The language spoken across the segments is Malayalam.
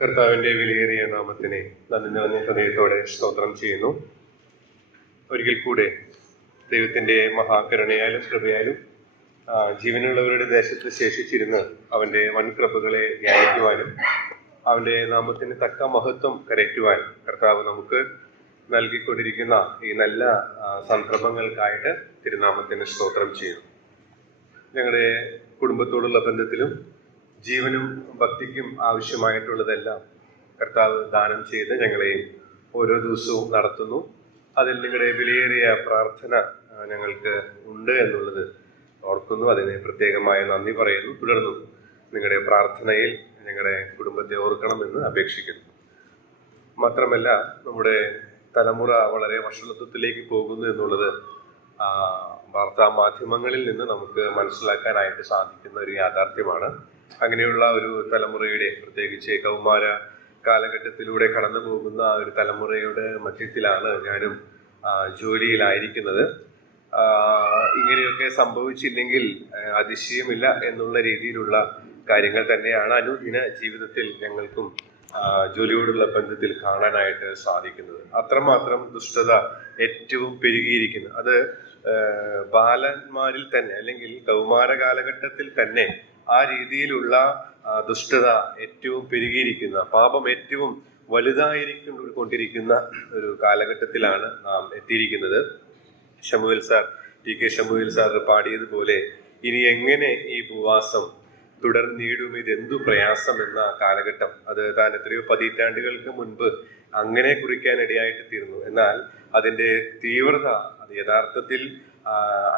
കർത്താവിന്റെ വിലയേറിയ നാമത്തിനെ നന്ദി നിറഞ്ഞ ഹൃദയത്തോടെ സ്തോത്രം ചെയ്യുന്നു. ഒരിക്കൽ കൂടെ ദൈവത്തിന്റെ മഹാകരുണയാലും കൃപയാലും ജീവനുള്ളവരുടെ ദേശത്ത് ശേഷിച്ചിരുന്ന് അവന്റെ വൻകൃപകളെ ധ്യാനിക്കുവാനും അവന്റെ നാമത്തിന് തക്ക മഹത്വം കരയറ്റുവാൻ കർത്താവ് നമുക്ക് നൽകിക്കൊണ്ടിരിക്കുന്ന ഈ നല്ല സന്ദർഭങ്ങൾക്കായിട്ട് തിരുനാമത്തിന് സ്തോത്രം ചെയ്യുന്നു. ഞങ്ങളുടെ കുടുംബത്തോടുള്ള ബന്ധത്തിലും ജീവനും ഭക്തിക്കും ആവശ്യമായിട്ടുള്ളതെല്ലാം കർത്താവ് ദാനം ചെയ്ത് ഞങ്ങളെയും ഓരോ ദിവസവും നടത്തുന്നു. അതിൽ നിങ്ങളുടെ വിലയേറിയ പ്രാർത്ഥന ഞങ്ങൾക്ക് ഉണ്ട് എന്നുള്ളത് ഓർക്കുന്നു. അതിന് പ്രത്യേകമായ നന്ദി പറയുന്നു. തുടർന്നും നിങ്ങളുടെ പ്രാർത്ഥനയിൽ ഞങ്ങളുടെ കുടുംബത്തെ ഓർക്കണമെന്ന് അപേക്ഷിക്കുന്നു. മാത്രമല്ല, നമ്മുടെ തലമുറ വളരെ വഷളത്വത്തിലേക്ക് പോകുന്നു എന്നുള്ളത് വാർത്താ മാധ്യമങ്ങളിൽ നിന്ന് നമുക്ക് മനസ്സിലാക്കാനായിട്ട് സാധിക്കുന്ന ഒരു യാഥാർത്ഥ്യമാണ്. അങ്ങനെയുള്ള ഒരു തലമുറയുടെ, പ്രത്യേകിച്ച് കൗമാര കാലഘട്ടത്തിലൂടെ കടന്നു പോകുന്ന ഒരു തലമുറയുടെ മധ്യത്തിലാണ് ഞാനും ജോലിയിലായിരിക്കുന്നത്. ഇങ്ങനെയൊക്കെ സംഭവിച്ചില്ലെങ്കിൽ അതിശയമില്ല എന്നുള്ള രീതിയിലുള്ള കാര്യങ്ങൾ തന്നെയാണ് അനുദിന ജീവിതത്തിൽ ഞങ്ങൾക്കും ജോലിയോടുള്ള ബന്ധത്തിൽ കാണാനായിട്ട് സാധിക്കുന്നത്. അത്രമാത്രം ദുഷ്ടത ഏറ്റവും പെരുകിയിരിക്കുന്നു. അത് ബാലന്മാരിൽ തന്നെ, അല്ലെങ്കിൽ കൗമാര കാലഘട്ടത്തിൽ തന്നെ ആ രീതിയിലുള്ള ദുഷ്ടത ഏറ്റവും പെരുകിയിരിക്കുന്ന, പാപം ഏറ്റവും വലുതായിരിക്കൊണ്ടിരിക്കുന്ന ഒരു കാലഘട്ടത്തിലാണ് നാം എത്തിയിരിക്കുന്നത്. ടി.കെ. ശമൂവേൽ സാർ പാടിയതുപോലെ, ഇനി എങ്ങനെ ഈ ഉപവാസം തുടർന്നിടും, ഇതെന്തു പ്രയാസം എന്ന കാലഘട്ടം അത് താൻ എത്രയോ പതിറ്റാണ്ടുകൾക്ക് മുൻപ് അങ്ങനെ കുറിക്കാൻ ഇടയായിട്ട് തീർന്നു. എന്നാൽ അതിൻ്റെ തീവ്രത അത് യഥാർത്ഥത്തിൽ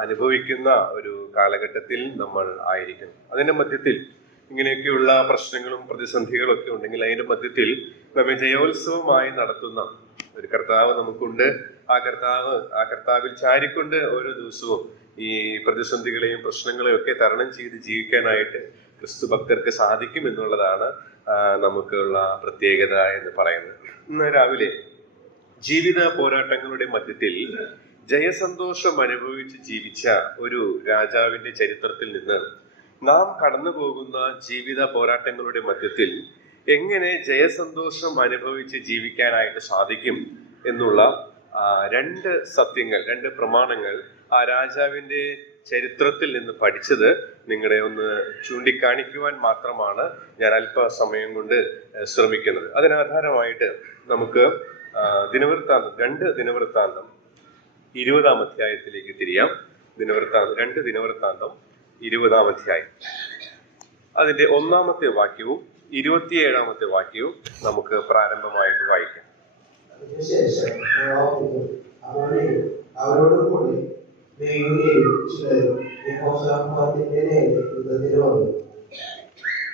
അനുഭവിക്കുന്ന ഒരു കാലഘട്ടത്തിൽ നമ്മൾ ആയിരിക്കും. അതിൻ്റെ മധ്യത്തിൽ ഇങ്ങനെയൊക്കെയുള്ള പ്രശ്നങ്ങളും പ്രതിസന്ധികളും ഒക്കെ ഉണ്ടെങ്കിൽ അതിൻ്റെ മധ്യത്തിൽ നമ്മെ ജയോത്സവമായി നടത്തുന്ന ഒരു കർത്താവ് നമുക്കുണ്ട്. ആ കർത്താവിൽ ചാരിക്കൊണ്ട് ഓരോ ദിവസവും ഈ പ്രതിസന്ധികളെയും പ്രശ്നങ്ങളെയും ഒക്കെ തരണം ചെയ്ത് ജീവിക്കാനായിട്ട് ക്രിസ്തു ഭക്തർക്ക് സാധിക്കും എന്നുള്ളതാണ് നമുക്കുള്ള പ്രത്യേകത എന്ന് പറയുന്നത്. ഇന്ന് രാവിലെ ജീവിത പോരാട്ടങ്ങളുടെ മധ്യത്തിൽ ജയസന്തോഷം അനുഭവിച്ച് ജീവിച്ച ഒരു രാജാവിന്റെ ചരിത്രത്തിൽ നിന്ന് നാം കടന്നു പോകുന്ന ജീവിത പോരാട്ടങ്ങളുടെ മധ്യത്തിൽ എങ്ങനെ ജയസന്തോഷം അനുഭവിച്ച് ജീവിക്കാനായിട്ട് സാധിക്കും എന്നുള്ള രണ്ട് സത്യങ്ങൾ, രണ്ട് പ്രമാണങ്ങൾ ആ രാജാവിന്റെ ചരിത്രത്തിൽ നിന്ന് പഠിച്ചത് നിങ്ങളെ ഒന്ന് ചൂണ്ടിക്കാണിക്കുവാൻ മാത്രമാണ് ഞാൻ അല്പസമയം കൊണ്ട് ശ്രമിക്കുന്നത്. അതിനാധാരമായിട്ട് നമുക്ക് രണ്ട് ദിനവൃത്താന്തം 20-ാം അധ്യായത്തിലേക്ക് തിരിയാം. രണ്ട് ദിനവൃത്താന്തം 20-ാം അധ്യായം, അതിന്റെ 1-ാമത്തെ വാക്യവും 27-ാമത്തെ വാക്യവും നമുക്ക് പ്രാരംഭമായിട്ട് വായിക്കാം. അതിനുശേഷം അവരോട് കൂടി യഹോശാഫാത്തിന്റെ നേരെ യുദ്ധത്തിന് വന്നു.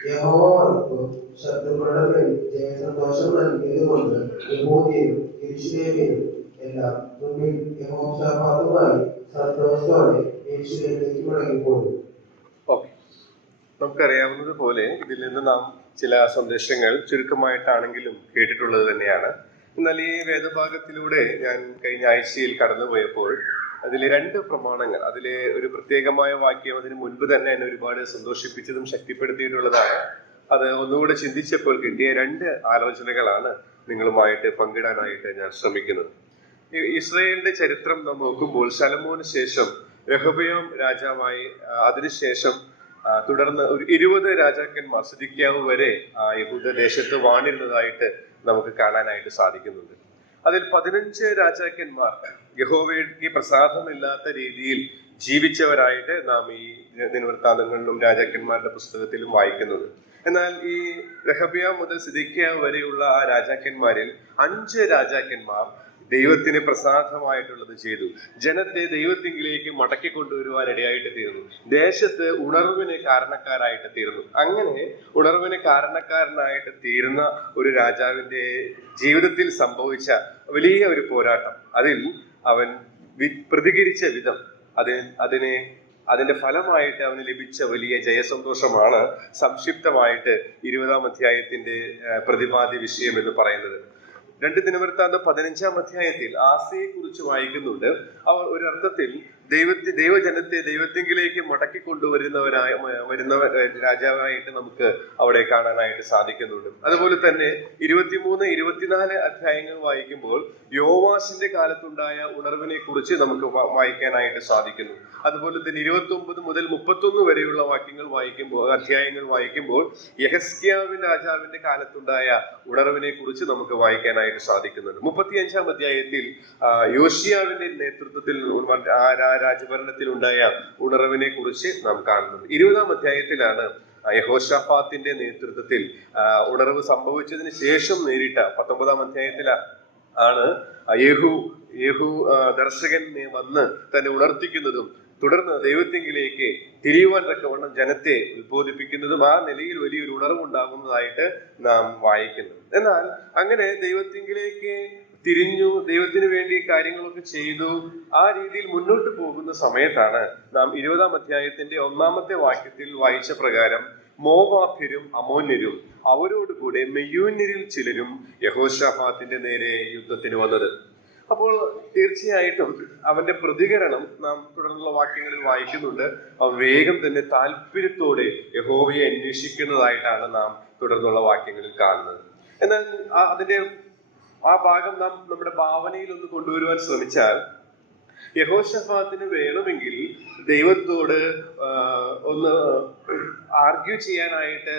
യഹോവ അവർക്ക് ശത്രുക്കളുടെ മേൽ ജയസന്തോഷം നൽകിയത് കൊണ്ട് യഹൂദയിലും യെരൂശലേമിലും എല്ലാം മുന്നിൽ യഹോശാഫാത്തുമായി സന്തോഷത്തോടെ യെരൂശലേമിലേക്ക് മടങ്ങിപ്പോയി. നമുക്കറിയാവുന്നതുപോലെ ഇതിൽ നിന്ന് നാം ചില സന്ദേശങ്ങൾ ചുരുക്കമായിട്ടാണെങ്കിലും കേട്ടിട്ടുള്ളത് തന്നെയാണ്. എന്നാൽ ഈ വേദഭാഗത്തിലൂടെ ഞാൻ കഴിഞ്ഞ ആഴ്ചയിൽ കടന്നുപോയപ്പോൾ അതിലെ രണ്ട് പ്രമാണങ്ങൾ, അതിലെ ഒരു പ്രത്യേകമായ വാക്യം അതിന് മുൻപ് തന്നെ എന്നെ ഒരുപാട് സന്തോഷിപ്പിച്ചതും ശക്തിപ്പെടുത്തിയിട്ടുള്ളതാണ്. അത് ഒന്നുകൂടെ ചിന്തിച്ചപ്പോൾ കിട്ടിയ രണ്ട് ആലോചനകളാണ് നിങ്ങളുമായിട്ട് പങ്കിടാനായിട്ട് ഞാൻ ശ്രമിക്കുന്നത്. ഇസ്രായേലിന്റെ ചരിത്രം നാം നോക്കുമ്പോൾ ശലോമോന് ശേഷം രെഹബെയാം രാജാവായി, അതിനുശേഷം തുടർന്ന് ഒരു 20 രാജാക്കന്മാർ സിദ്ക്കിയാവ് വരെ യഹൂദ ദേശത്ത് വാണിരുന്നതായിട്ട് നമുക്ക് കാണാനായിട്ട് സാധിക്കുന്നുണ്ട്. അതിൽ 15 രാജാക്കന്മാർ യഹോവയ്ക്ക് പ്രസാദമില്ലാത്ത രീതിയിൽ ജീവിച്ചവരായിട്ട് നാം ഈ ദിനവൃത്താന്തങ്ങളിലും രാജാക്കന്മാരുടെ പുസ്തകത്തിലും വായിക്കുന്നത്. എന്നാൽ ഈ രെഹബെയാം മുതൽ സിദ്ക്കിയാവ് വരെയുള്ള ആ രാജാക്കന്മാരിൽ 5 രാജാക്കന്മാർ ദൈവത്തിന് പ്രസാദമായിട്ടുള്ളത് ചെയ്തു. ജനത്തെ ദൈവത്തിങ്കിലേക്ക് മടക്കി കൊണ്ടുവരുവാൻ ഇടയായിട്ട് തീർന്നു. ദേശത്ത് ഉണർവിന് കാരണക്കാരായിട്ട് തീർന്നു. അങ്ങനെ ഉണർവിന് കാരണക്കാരനായിട്ട് തീർന്ന ഒരു രാജാവിന്റെ ജീവിതത്തിൽ സംഭവിച്ച വലിയ ഒരു പോരാട്ടം, അതിൽ അവൻ പ്രതികരിച്ച വിധം, അതിന്റെ ഫലമായിട്ട് അവന് ലഭിച്ച വലിയ ജയസന്തോഷമാണ് സംക്ഷിപ്തമായിട്ട് 20-ാം അധ്യായത്തിന്റെ പ്രതിപാദ്യ വിഷയം എന്ന് പറയുന്നത്. രണ്ട് ദിനവൃത്താന്തം 15-ാം അധ്യായത്തിൽ ആസയെ കുറിച്ച് വായിക്കുന്നുണ്ട്. അവർ ഒരു അർത്ഥത്തിൽ ദൈവജനത്തെ ദൈവത്തിങ്കിലേക്ക് മടക്കി വരുന്ന രാജാവായിട്ട് നമുക്ക് അവിടെ കാണാനായിട്ട് സാധിക്കുന്നുണ്ട്. അതുപോലെ തന്നെ 23, 24 അധ്യായങ്ങൾ വായിക്കുമ്പോൾ യോവാശിന്റെ കാലത്തുണ്ടായ ഉണർവിനെ കുറിച്ച് നമുക്ക് വായിക്കാനായിട്ട് സാധിക്കുന്നു. അതുപോലെ തന്നെ 29 മുതൽ 31 വരെയുള്ള അധ്യായങ്ങൾ വായിക്കുമ്പോൾ യെഹെസ്കേൽ രാജാവിന്റെ കാലത്തുണ്ടായ ഉണർവിനെ കുറിച്ച് നമുക്ക് വായിക്കാനായിട്ട് സാധിക്കുന്നുണ്ട്. 35-ാം അധ്യായത്തിൽ യോശിയാവിന്റെ നേതൃത്വത്തിൽ രാജഭരണത്തിൽ ഉണ്ടായ ഉണർവിനെ കുറിച്ച് നാം കാണുന്നുണ്ട്. 20-ാം അധ്യായത്തിലാണ് യഹോശാഫാത്തിന്റെ നേതൃത്വത്തിൽ ഉണർവ് സംഭവിച്ചതിന് ശേഷം നേരിട്ട 19-ാം അധ്യായത്തിൽ ആണ് യേഹു ദർശകൻ വന്ന് തന്നെ ഉണർത്തിക്കുന്നതും തുടർന്ന് ദൈവത്തിങ്കിലേക്ക് തിരിയുവാൻ തക്കവണ്ണം ജനത്തെ ഉത്ബോധിപ്പിക്കുന്നതും ആ നിലയിൽ വലിയൊരു ഉണർവുണ്ടാകുന്നതായിട്ട് നാം വായിക്കുന്നു. എന്നാൽ അങ്ങനെ ദൈവത്തിങ്കിലേക്ക് തിരിഞ്ഞു, ദൈവത്തിന് വേണ്ടി കാര്യങ്ങളൊക്കെ ചെയ്തു, ആ രീതിയിൽ മുന്നോട്ട് പോകുന്ന സമയത്താണ് നാം 20-ാം അധ്യായത്തിന്റെ 1-ാമത്തെ വാക്യത്തിൽ വായിച്ച പ്രകാരം മോവാബ്യരും അമ്മോന്യരും അവരോടുകൂടെ മെയൂന്യരിൽ ചിലരും യഹോശാഫാത്തിന്റെ നേരെ യുദ്ധത്തിന് വന്നത്. അപ്പോൾ തീർച്ചയായിട്ടും അവന്റെ പ്രതികരണം നാം തുടർന്നുള്ള വാക്യങ്ങളിൽ വായിക്കുന്നുണ്ട്. അവൻ വേഗം തന്നെ താല്പര്യത്തോടെ യഹോവയെ അന്വേഷിക്കുന്നതായിട്ടാണ് നാം തുടർന്നുള്ള വാക്യങ്ങളിൽ കാണുന്നത്. എന്നാൽ അതിന്റെ ആ ഭാഗം നാം നമ്മുടെ ഭാവനയിൽ ഒന്ന് കൊണ്ടുവരുവാൻ ശ്രമിച്ചാൽ യഹോശാഫാത്തിന് വേണമെങ്കിൽ ദൈവത്തോട് ഒന്ന് ആർഗ്യൂ ചെയ്യാനായിട്ട്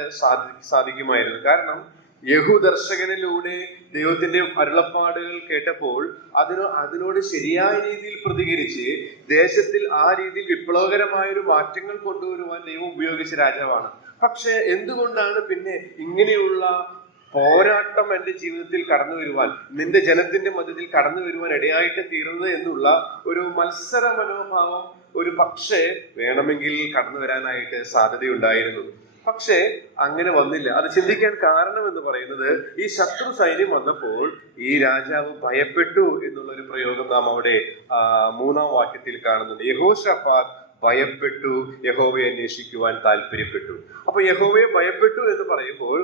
സാധിക്കുമായിരുന്നു. കാരണം യഹൂദർശകനിലൂടെ ദൈവത്തിന്റെ അരുളപ്പാടുകൾ കേട്ടപ്പോൾ അതിനോട് ശരിയായ രീതിയിൽ പ്രതികരിച്ച് ദേശത്തിൽ ആ രീതിയിൽ വിപ്ലവകരമായൊരു മാറ്റങ്ങൾ കൊണ്ടുവരുവാൻ ദൈവം ഉപയോഗിച്ച രാജാവാണ്. പക്ഷെ എന്തുകൊണ്ടാണ് പിന്നെ ഇങ്ങനെയുള്ള പോരാട്ടം എന്റെ ജീവിതത്തിൽ കടന്നു വരുവാൻ, നിന്റെ ജനത്തിന്റെ മധ്യത്തിൽ കടന്നു വരുവാൻ ഇടയായിട്ട് തീർന്നത് എന്നുള്ള ഒരു മത്സര മനോഭാവം ഒരു പക്ഷേ വേണമെങ്കിൽ കടന്നു വരാനായിട്ട് സാധ്യതയുണ്ടായിരുന്നു. പക്ഷേ അങ്ങനെ വന്നില്ല. അത് ചിന്തിക്കാൻ കാരണം എന്ന് പറയുന്നത് ഈ ശത്രു സൈന്യം വന്നപ്പോൾ ഈ രാജാവ് ഭയപ്പെട്ടു എന്നുള്ളൊരു പ്രയോഗം നാം അവിടെ 3-ാം വാക്യത്തിൽ കാണുന്നുണ്ട്. യഹോശാഫാത്ത് ഭയപ്പെട്ടു, യഹോവയെ അന്വേഷിക്കുവാൻ താല്പര്യപ്പെട്ടു. അപ്പൊ യഹോവയെ ഭയപ്പെട്ടു എന്ന് പറയുമ്പോൾ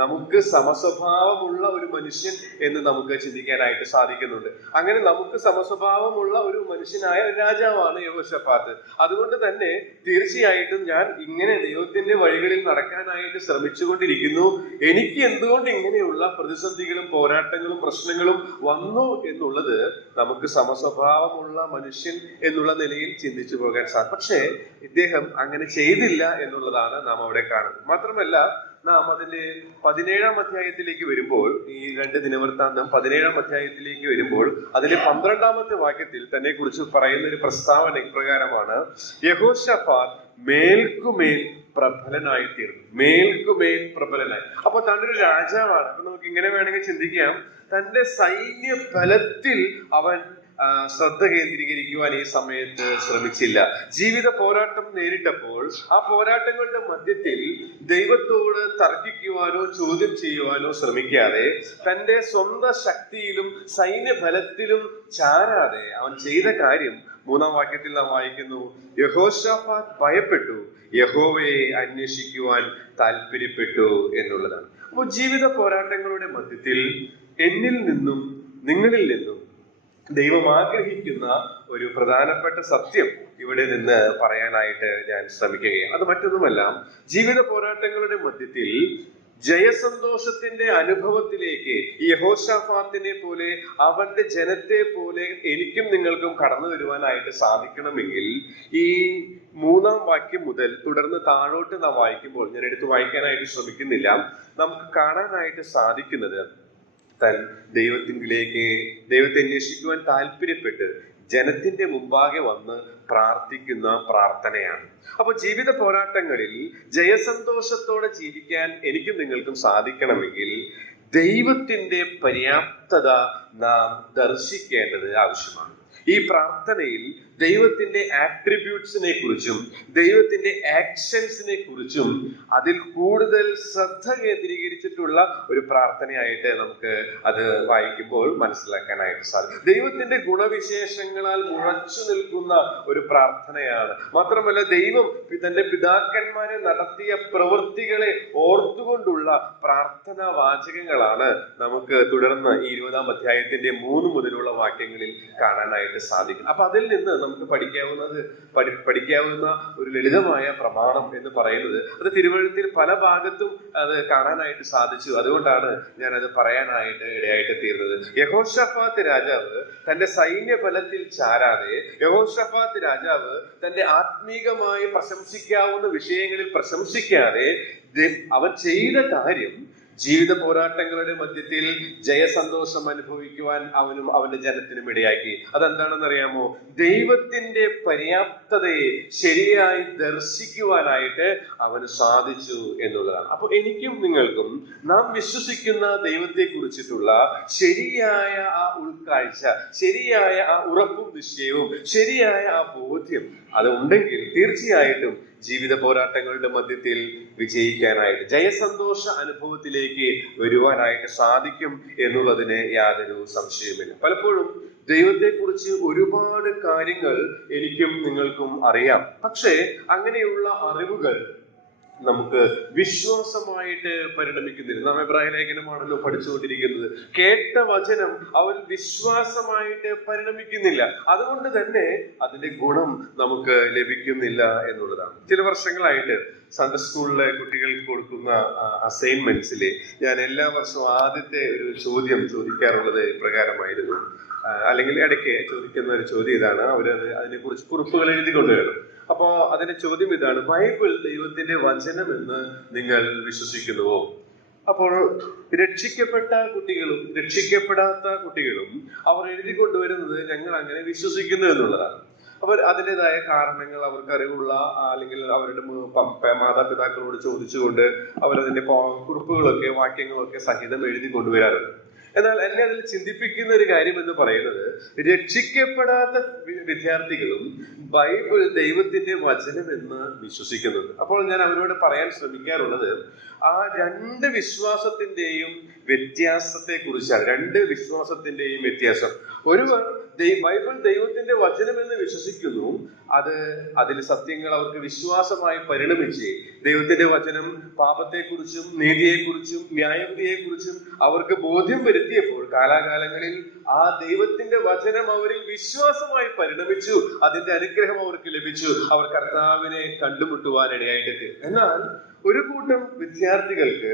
നമുക്ക് സമസ്വഭാവമുള്ള ഒരു മനുഷ്യൻ എന്ന് നമുക്ക് ചിന്തിക്കാനായിട്ട് സാധിക്കുന്നുണ്ട്. അങ്ങനെ നമുക്ക് സമസ്വഭാവമുള്ള ഒരു മനുഷ്യനായ രാജാവാണ് യഹോശാഫാത്ത്. അതുകൊണ്ട് തന്നെ തീർച്ചയായിട്ടും ഞാൻ ഇങ്ങനെ ദൈവത്തിന്റെ വഴികളിൽ നടക്കാനായിട്ട് ശ്രമിച്ചുകൊണ്ടിരിക്കുന്നു, എനിക്ക് എന്തുകൊണ്ട് ഇങ്ങനെയുള്ള പ്രതിസന്ധികളും പോരാട്ടങ്ങളും പ്രശ്നങ്ങളും വന്നു എന്നുള്ളത് നമുക്ക് സമസ്വഭാവമുള്ള മനുഷ്യൻ എന്നുള്ള നിലയിൽ ചിന്തിച്ചു പോകാൻ സാധിക്കും. പക്ഷേ ഇദ്ദേഹം അങ്ങനെ ചെയ്തില്ല എന്നുള്ളതാണ് നാം അവിടെ കാണുന്നത്. മാത്രമല്ല നാം അതിന്റെ 17-ാം അധ്യായത്തിലേക്ക് വരുമ്പോൾ, ഈ 2 ദിനവൃത്താന്തം 17-ാം അധ്യായത്തിലേക്ക് വരുമ്പോൾ അതിന്റെ 12-ാമത്തെ വാക്യത്തിൽ തന്നെ കുറിച്ച് പറയുന്ന ഒരു പ്രസ്താവന ഇപ്രകാരമാണ്: യഹോശാഫാത്ത് മേൽക്കുമേൽ പ്രബലനായി തീർന്നു. മേൽക്കുമേൽ പ്രബലനായി. അപ്പൊ താനൊരു രാജാവാണ്. അപ്പൊ നമുക്ക് ഇങ്ങനെ വേണമെങ്കിൽ ചിന്തിക്കാം, തന്റെ സൈന്യ ബലത്തിൽ അവൻ ശ്രദ്ധ കേന്ദ്രീകരിക്കുവാൻ ഈ സമയത്ത് ശ്രമിച്ചില്ല. ജീവിത പോരാട്ടം നേരിട്ടപ്പോൾ ആ പോരാട്ടങ്ങളുടെ മധ്യത്തിൽ ദൈവത്തോട് തർക്കിക്കുവാനോ ചോദ്യം ചെയ്യുവാനോ ശ്രമിക്കാതെ തന്റെ സ്വന്തം ശക്തിയിലും സൈന്യബലത്തിലും ചാരാതെ അവൻ ചെയ്ത കാര്യം 3-ാം വാക്യത്തിൽ നാം വായിക്കുന്നു: യഹോശാഫാത്ത് ഭയപ്പെട്ടു, യഹോവയെ അന്വേഷിക്കുവാൻ താല്പര്യപ്പെട്ടു എന്നുള്ളതാണ്. അപ്പോൾ ജീവിത പോരാട്ടങ്ങളുടെ മധ്യത്തിൽ എന്നിൽ നിന്നും നിങ്ങളിൽ നിന്നും ദൈവം ആഗ്രഹിക്കുന്ന ഒരു പ്രധാനപ്പെട്ട സത്യം ഇവിടെ നിന്ന് പറയാനായിട്ട് ഞാൻ ശ്രമിക്കുകയാണ്. അത് മറ്റൊന്നുമല്ല, ജീവിത പോരാട്ടങ്ങളുടെ മധ്യത്തിൽ ജയസന്തോഷത്തിന്റെ അനുഭവത്തിലേക്ക് യഹോശാഫാത്തിനെ പോലെ അവന്റെ ജനത്തെ പോലെ എനിക്കും നിങ്ങൾക്കും കടന്നു വരുവാനായിട്ട് സാധിക്കണമെങ്കിൽ ഈ 3-ാം വാക്യം മുതൽ തുടർന്ന് താഴോട്ട് നാം വായിക്കുമ്പോൾ, ഞാൻ എടുത്ത് വായിക്കാനായിട്ട് ശ്രമിക്കുന്നില്ല, നമുക്ക് കാണാനായിട്ട് സാധിക്കുന്നത് താൻ ദൈവത്തെ അന്വേഷിക്കുവാൻ താല്പര്യപ്പെട്ട് ജനത്തിന്റെ മുമ്പാകെ വന്ന് പ്രാർത്ഥിക്കുന്ന പ്രാർത്ഥനയാണ്. അപ്പൊ ജീവിത പോരാട്ടങ്ങളിൽ ജയസന്തോഷത്തോടെ ജീവിക്കാൻ എനിക്കും നിങ്ങൾക്കും സാധിക്കണമെങ്കിൽ ദൈവത്തിന്റെ പര്യാപ്തത നാം ദർശിക്കേണ്ടത് ആവശ്യമാണ്. ഈ പ്രാർത്ഥനയിൽ ദൈവത്തിന്റെ ആട്രിബ്യൂട്ട്സിനെ കുറിച്ചും ദൈവത്തിന്റെ ആക്ഷൻസിനെ കുറിച്ചും അതിൽ കൂടുതൽ ശ്രദ്ധ കേന്ദ്രീകരിച്ചിട്ടുള്ള ഒരു പ്രാർത്ഥനയായിട്ട് നമുക്ക് അത് വായിക്കുമ്പോൾ മനസ്സിലാക്കാനായിട്ട് സാധിക്കും. ദൈവത്തിന്റെ ഗുണവിശേഷങ്ങളാൽ മുഴച്ചു നിൽക്കുന്ന ഒരു പ്രാർത്ഥനയാണ്. മാത്രമല്ല ദൈവം തന്റെ പിതാക്കന്മാരെ നടത്തിയ പ്രവൃത്തികളെ ഓർത്തുകൊണ്ടുള്ള പ്രാർത്ഥനാ വാചകങ്ങളാണ് നമുക്ക് തുടർന്ന് ഈ 20-ാം അധ്യായത്തിന്റെ 3 മുതലുള്ള വാക്യങ്ങളിൽ കാണാനായിട്ട് സാധിക്കും. അപ്പൊ അതിൽ നിന്ന് നമുക്ക് പഠിക്കാവുന്ന ഒരു ലളിതമായ പ്രമാണം എന്ന് പറയുന്നത് അത് തിരുവഴുത്തിൽ പല ഭാഗത്തും അത് കാണാനായിട്ട് സാധിച്ചു. അതുകൊണ്ടാണ് ഞാൻ അത് പറയാനായിട്ട് ഇടയായിട്ട് തീർന്നത്. യഹോശഫാത്ത് രാജാവ് തന്റെ സൈന്യ ബലത്തിൽ ചാരാതെ, യഹോശഫാത്ത് രാജാവ് തന്റെ ആത്മീകമായി പ്രശംസിക്കാവുന്ന വിഷയങ്ങളിൽ പ്രശംസിക്കാതെ അവൻ ചെയ്ത കാര്യം ജീവിത പോരാട്ടങ്ങളുടെ മധ്യത്തിൽ ജയസന്തോഷം അനുഭവിക്കുവാൻ അവനും അവന്റെ ജനത്തിനും ഇടയാക്കി. അതെന്താണെന്ന് അറിയാമോ? ദൈവത്തിന്റെ പര്യാപ്തതയെ ശരിയായി ദർശിക്കുവാനായിട്ട് അവന് സാധിച്ചു എന്നുള്ളതാണ്. അപ്പൊ എനിക്കും നിങ്ങൾക്കും നാം വിശ്വസിക്കുന്ന ദൈവത്തെ കുറിച്ചിട്ടുള്ള ശരിയായ ആ ഉൾക്കാഴ്ച, ശരിയായ ആ ഉറപ്പും നിശ്ചയവും, ശരിയായ ആ ബോധ്യം അത് ഉണ്ടെങ്കിൽ തീർച്ചയായിട്ടും ജീവിത പോരാട്ടങ്ങളുടെ മധ്യത്തിൽ വിജയിക്കാനായിട്ട്, ജയസന്തോഷ അനുഭവത്തിലേക്ക് വരുവാനായിട്ട് സാധിക്കും എന്നുള്ളതിന് യാതൊരു സംശയമില്ല. പലപ്പോഴും ദൈവത്തെക്കുറിച്ച് ഒരുപാട് കാര്യങ്ങൾ എനിക്കും നിങ്ങൾക്കും അറിയാം. പക്ഷേ അങ്ങനെയുള്ള അറിവുകൾ നമുക്ക് വിശ്വാസമായിട്ട് പരിണമിക്കുന്നില്ല. നാം എബ്രായ ലേഖനമാണല്ലോ പഠിച്ചുകൊണ്ടിരിക്കുന്നത്. കേട്ട വചനം അവർ വിശ്വാസമായിട്ട് പരിണമിക്കുന്നില്ല. അതുകൊണ്ട് തന്നെ അതിന്റെ ഗുണം നമുക്ക് ലഭിക്കുന്നില്ല എന്നുള്ളതാണ്. ചില വർഷങ്ങളായിട്ട് സൺഡേ സ്കൂളിലെ കുട്ടികൾക്ക് കൊടുക്കുന്ന അസൈൻമെന്റ്സിലെ ഞാൻ എല്ലാ വർഷവും ആദ്യത്തെ ഒരു ചോദ്യം ചോദിക്കാറുള്ളത് ഇപ്രകാരമായിരുന്നു. അല്ലെങ്കിൽ ഇടയ്ക്ക് ചോദിക്കുന്ന ഒരു ചോദ്യം ഇതാണ്. അതിനെക്കുറിച്ച് കുറിപ്പുകൾ എഴുതി കൊണ്ടുവരണം. അപ്പോ അതിന്റെ ചോദ്യം ഇതാണ്: ബൈബിൾ ദൈവത്തിന്റെ വചനം എന്ന് നിങ്ങൾ വിശ്വസിക്കുന്നുവോ? അപ്പോൾ രക്ഷിക്കപ്പെട്ട കുട്ടികളും രക്ഷിക്കപ്പെടാത്ത കുട്ടികളും അവർ എഴുതി കൊണ്ടുവരുന്നത് ഞങ്ങൾ അങ്ങനെ വിശ്വസിക്കുന്നു എന്നുള്ളതാണ്. അവർ അതിൻ്റെതായ കാരണങ്ങൾ അവർക്ക് അറിവുള്ള അല്ലെങ്കിൽ അവരുടെ മാതാപിതാക്കളോട് ചോദിച്ചുകൊണ്ട് അവരതിന്റെ കുറിപ്പുകളൊക്കെ വാക്യങ്ങളൊക്കെ സഹിതം എഴുതി കൊണ്ടുവരാറുണ്ട്. എന്നാൽ എന്നെ അതിൽ ചിന്തിപ്പിക്കുന്ന ഒരു കാര്യം എന്ന് പറയുന്നത്, രക്ഷിക്കപ്പെടാത്ത വിദ്യാർത്ഥികളും ബൈബിൾ ദൈവത്തിന്റെ വചനം എന്ന് വിശ്വസിക്കുന്നുണ്ട്. അപ്പോൾ ഞാൻ അവരോട് പറയാൻ ശ്രമിക്കാറുള്ളത് ആ രണ്ട് വിശ്വാസത്തിന്റെയും വ്യത്യാസത്തെ കുറിച്ചാണ്. രണ്ട് വിശ്വാസത്തിന്റെയും വ്യത്യാസം. ഒരുവർ ബൈബിൾ ദൈവത്തിന്റെ വചനം എന്ന് വിശ്വസിക്കുന്നു, അതിൽ സത്യങ്ങൾ അവർക്ക് വിശ്വാസമായി പരിണമിച്ച് ദൈവത്തിന്റെ വചനം പാപത്തെക്കുറിച്ചും നീതിയെക്കുറിച്ചും ന്യായവിധിയെക്കുറിച്ചും അവർക്ക് ബോധ്യം വരുത്തിയപ്പോൾ കാലാകാലങ്ങളിൽ ആ ദൈവത്തിന്റെ വചനം അവരിൽ വിശ്വാസമായി പരിണമിച്ചു. അതിന്റെ അനുഗ്രഹം അവർക്ക് ലഭിച്ചു. അവർ കർത്താവിനെ കണ്ടുമുട്ടുവാനിടയായിട്ട്. എന്നാൽ ഒരു കൂട്ടം വിദ്യാർത്ഥികൾക്ക്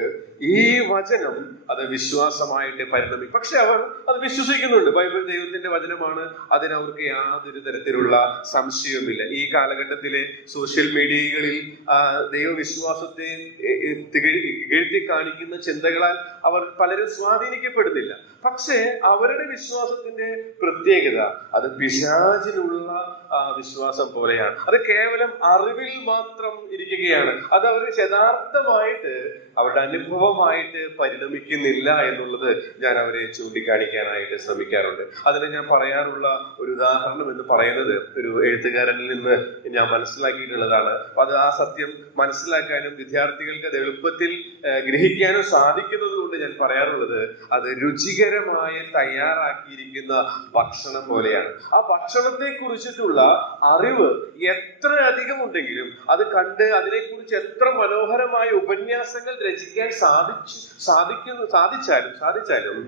ഈ വചനം അത് വിശ്വാസമായിട്ട് പരിണമിക്കും. പക്ഷെ അവർ അത് വിശ്വസിക്കുന്നുണ്ട്. ബൈബിൾ ദൈവത്തിന്റെ വചനമാണ്. അതിനവർക്ക് യാതൊരു തരത്തിലുള്ള സംശയവുമില്ല. ഈ കാലഘട്ടത്തിലെ സോഷ്യൽ മീഡിയകളിൽ ദൈവവിശ്വാസത്തെ ഇകഴ്ത്തി കാണിക്കുന്ന ചിന്തകളാൽ അവർ പലരും സ്വാധീനിക്കപ്പെടുന്നില്ല. പക്ഷേ അവരുടെ വിശ്വാസത്തിന്റെ പ്രത്യേകത അത് പിശാചിനുള്ള വിശ്വാസം പോലെയാണ്. അത് കേവലം അറിവിൽ മാത്രം ഇരിക്കുകയാണ്. അത് അവർ യഥാർത്ഥമായിട്ട് അവരുടെ അനുഭവമായിട്ട് പരിണമിക്കുന്നില്ല എന്നുള്ളത് ഞാൻ അവരെ ചൂണ്ടിക്കാണിക്കാനായിട്ട് ശ്രമിക്കാറുണ്ട്. അതിന് ഞാൻ പറയാറുള്ള ഒരു ഉദാഹരണം എന്ന് പറയുന്നത് ഒരു എഴുത്തുകാരനിൽ നിന്ന് ഞാൻ മനസ്സിലാക്കിയിട്ടുള്ളതാണ്. അത് ആ സത്യം മനസ്സിലാക്കാനും വിദ്യാർത്ഥികൾക്ക് അത് എളുപ്പത്തിൽ ഗ്രഹിക്കാനും സാധിക്കുന്നത് കൊണ്ട് ഞാൻ പറയാറുള്ളത്, അത് രുചികരമായി തയ്യാറാക്കിയിരിക്കുന്ന ഭക്ഷണം പോലെയാണ്. ആ ഭക്ഷണത്തെ കുറിച്ചിട്ടുള്ള അറിവ് എത്ര അധികം ഉണ്ടെങ്കിലും അത് കണ്ട് അതിനെക്കുറിച്ച് എത്ര മനോഹരമായ ഉപന്യാസങ്ങൾ രചിക്കാൻ സാധിച്ചാലും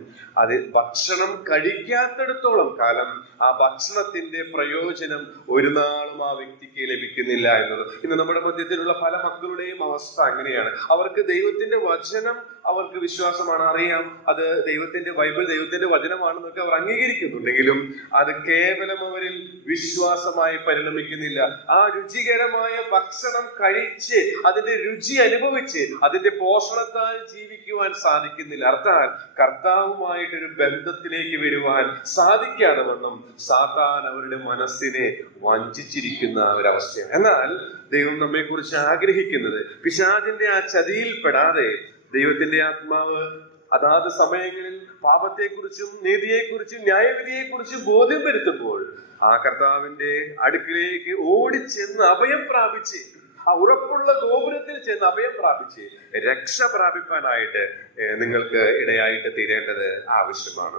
അത് ഭക്ഷണം കഴിക്കാത്തിടത്തോളം കാലം ആ ഭക്ഷണത്തിന്റെ പ്രയോജനം ഒരു നാളും ആ വ്യക്തിക്ക് ലഭിക്കുന്നില്ല എന്നുള്ളത്. ഇന്ന് നമ്മുടെ മധ്യത്തിലുള്ള പല മക്കളുടെയും അവസ്ഥ അങ്ങനെയാണ്. അവർക്ക് ദൈവത്തിന്റെ വചനം അവർക്ക് വിശ്വാസമാണ്, അറിയാം. അത് ബൈബിൾ ദൈവത്തിന്റെ വചനമാണെന്നൊക്കെ അവർ അംഗീകരിക്കുന്നുണ്ടെങ്കിലും അത് കേവലം അവരിൽ വിശ്വാസമായി പരിണമിക്കുന്നില്ല. ആ രുചികരമായ ഭക്ഷണം കഴിച്ച് അതിന്റെ രുചി അനുഭവിച്ച് അതിന്റെ പോഷണത്താൽ ജീവിക്കുവാൻ സാധിക്കുന്നില്ല. അർത്ഥാൽ കർത്താവുമായിട്ടൊരു ബന്ധത്തിലേക്ക് വരുവാൻ സാധിക്കാതെ വണ്ണം സാത്താൻ അവരുടെ മനസ്സിനെ വഞ്ചിച്ചിരിക്കുന്ന ഒരവസ്ഥയാണ്. എന്നാൽ ദൈവം നമ്മെ കുറിച്ച് ആഗ്രഹിക്കുന്നത് പിശാചിന്റെ ആ ചതിയിൽപ്പെടാതെ ദൈവത്തിന്റെ ആത്മാവ് അതാത് സമയങ്ങളിൽ പാപത്തെക്കുറിച്ചും നീതിയെക്കുറിച്ചും ന്യായവിധിയെക്കുറിച്ചും ബോധ്യം വരുത്തുമ്പോൾ ആ കർത്താവിന്റെ അടുക്കിലേക്ക് ഓടിച്ചെന്ന് അഭയം പ്രാപിച്ച്, ആ ഉറപ്പുള്ള ഗോപുരത്തിൽ ചെന്ന് അഭയം പ്രാപിച്ച് രക്ഷ പ്രാപിക്കാനായിട്ട് നിങ്ങൾക്ക് ഇടയായിട്ട് തീരേണ്ടത് ആവശ്യമാണ്.